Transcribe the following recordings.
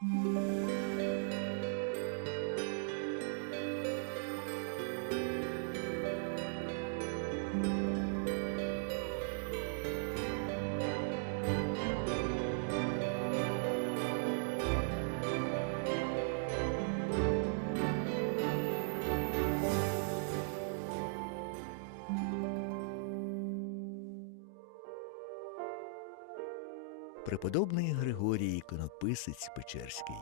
Música Преподобний Григорій Іконописець Печерський.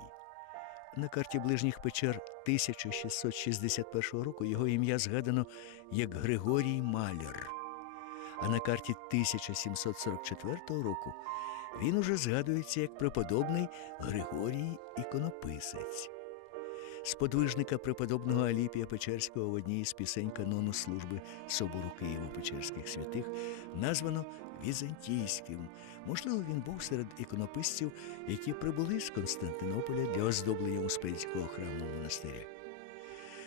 На карті ближніх печер 1661 року його ім'я згадано як Григорій Маляр. А на карті 1744 року він уже згадується як преподобний Григорій Іконописець. Сподвижника преподобного Аліпія Печерського в одній із пісень канону служби Собору Києво-Печерських святих названо Візантійським. Можливо, він був серед іконописців, які прибули з Константинополя для оздоблення Успенського храму монастиря.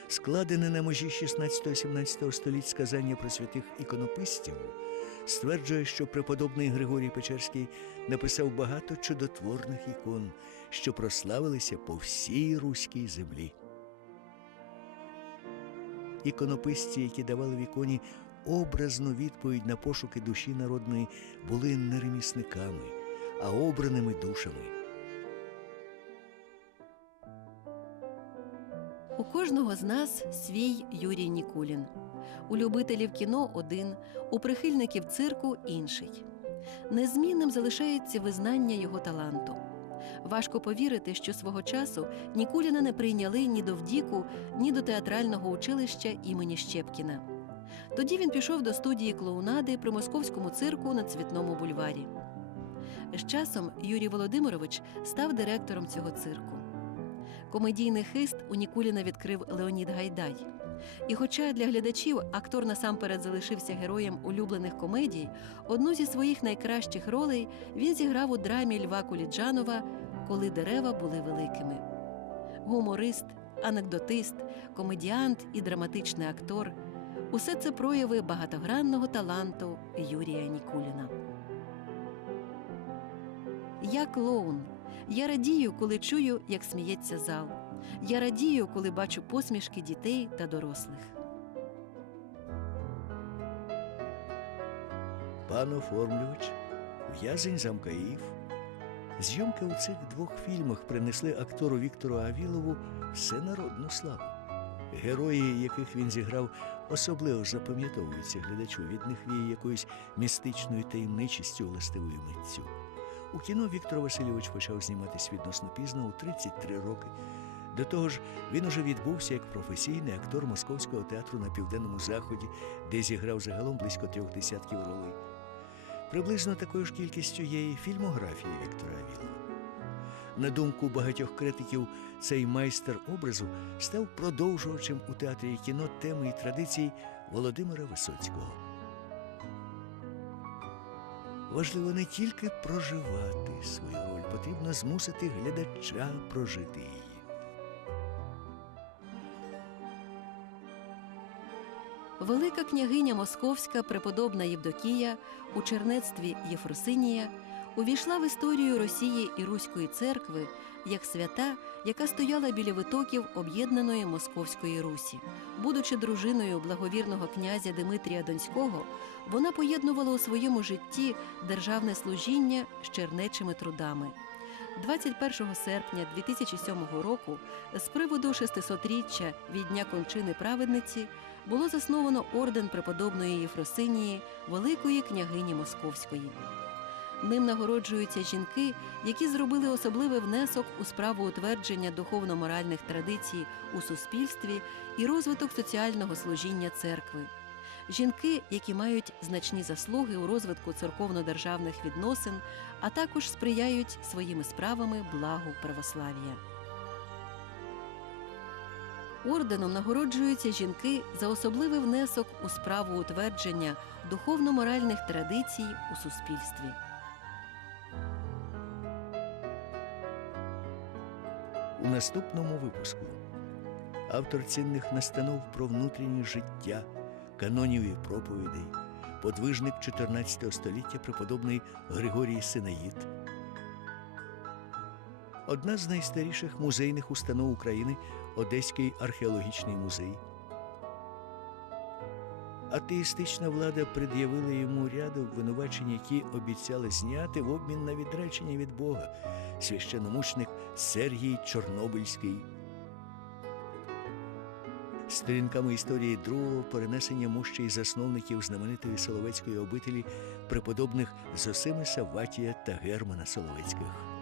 Складене на межі 16-17 століть сказання про святих іконописців стверджує, що преподобний Григорій Печерський написав багато чудотворних ікон, що прославилися по всій руській землі. Іконописці, які давали в іконі образну відповідь на пошуки душі народної, були не ремісниками, а обраними душами. У кожного з нас свій Юрій Нікулін. У любителів кіно один, у прихильників цирку інший. Незмінним залишається визнання його таланту. Важко повірити, що свого часу Нікуліна не прийняли ні до вдіку, ні до театрального училища імені Щепкіна. Тоді він пішов до студії клоунади при московському цирку на Цвітному бульварі. З часом Юрій Володимирович став директором цього цирку. Комедійний хист у Нікуліна відкрив Леонід Гайдай. І хоча для глядачів актор насамперед залишився героєм улюблених комедій, одну зі своїх найкращих ролей він зіграв у драмі Льва Куліджанова Коли дерева були великими. Гуморист, анекдотист, комедіант і драматичний актор усе це прояви багатогранного таланту Юрія Нікуліна. Я клоун. Я радію, коли чую, як сміється зал. Я радію, коли бачу посмішки дітей та дорослих. Пан оформлювач, в'язень замкаїв. Зйомки у цих двох фільмах принесли актору Віктору Авілову всенародну славу. Герої, яких він зіграв, особливо запам'ятовуються глядачу. Від них віє якоюсь містичною таємничістю властивою митцю. У кіно Віктор Васильович почав зніматись відносно пізно у 33 роки. До того ж, він уже відбувся як професійний актор Московського театру на південному заході, де зіграв загалом близько трьох десятків ролей. Приблизно такою ж кількістю є і фільмографії Віктора Авілова. На думку багатьох критиків, цей майстер образу став продовжувачем у театрі і кіно теми і традицій Володимира Висоцького. Важливо не тільки проживати свою роль, потрібно змусити глядача прожити її. Велика княгиня Московська преподобна Євдокія у чернецтві Єфросинія увійшла в історію Росії і Руської церкви як свята, яка стояла біля витоків об'єднаної Московської Русі. Будучи дружиною благовірного князя Димитрія Донського, вона поєднувала у своєму житті державне служіння з чернечими трудами. 21 серпня 2007 року з приводу 600-річчя від дня кончини праведниці було засновано орден преподобної Єфросинії, великої княгині Московської. Ним нагороджуються жінки, які зробили особливий внесок у справу утвердження духовно-моральних традицій у суспільстві і розвиток соціального служіння церкви. Жінки, які мають значні заслуги у розвитку церковно-державних відносин, а також сприяють своїми справами благу православ'я. Орденом нагороджуються жінки за особливий внесок у справу утвердження духовно-моральних традицій у суспільстві. У наступному випуску автор цінних настанов про внутрішнє життя, канонів і проповідей, подвижник 14 століття преподобний Григорій Синаїд. одна з найстаріших музейних установ України Одеський археологічний музей. Атеїстична влада пред'явила йому ряд обвинувачень, які обіцяли зняти в обмін на відречення від Бога священномучник Сергій Чорнобильський. Сторінками історії другого перенесення мощі й засновників знаменитої Соловецької обителі преподобних Зосимиса Ватія та Германа Соловецьких.